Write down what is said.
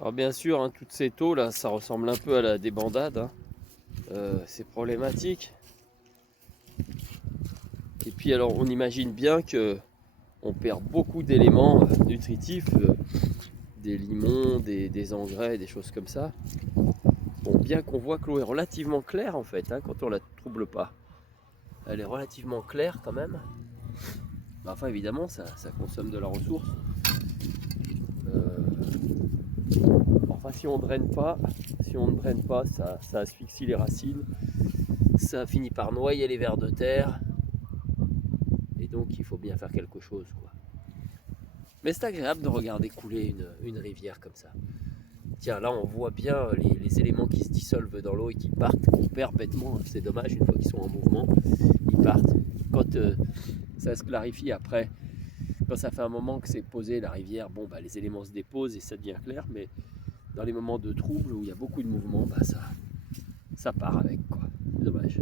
Alors bien sûr, hein, toutes ces taux là, ça ressemble un peu à la débandade, hein. C'est problématique. Et puis alors on imagine bien que on perd beaucoup d'éléments nutritifs, des limons, des engrais, des choses comme ça. Bon, bien qu'on voit que l'eau est relativement claire en fait, hein, quand on la trouble pas. Elle est relativement claire quand même. Mais enfin évidemment ça consomme de la ressource. Enfin si on ne draine pas, ça asphyxie les racines. Ça finit par noyer les vers de terre. Et donc il faut bien faire quelque chose, quoi. Mais c'est agréable de regarder couler une rivière comme ça. Tiens, là on voit bien les éléments qui se dissolvent dans l'eau et qui partent, qu'on perd bêtement. C'est dommage, une fois qu'ils sont en mouvement, ils partent. Quand ça se clarifie après, quand ça fait un moment que c'est posé la rivière, bon bah les éléments se déposent et ça devient clair, mais dans les moments de trouble où il y a beaucoup de mouvement, bah ça part avec, quoi. C'est dommage.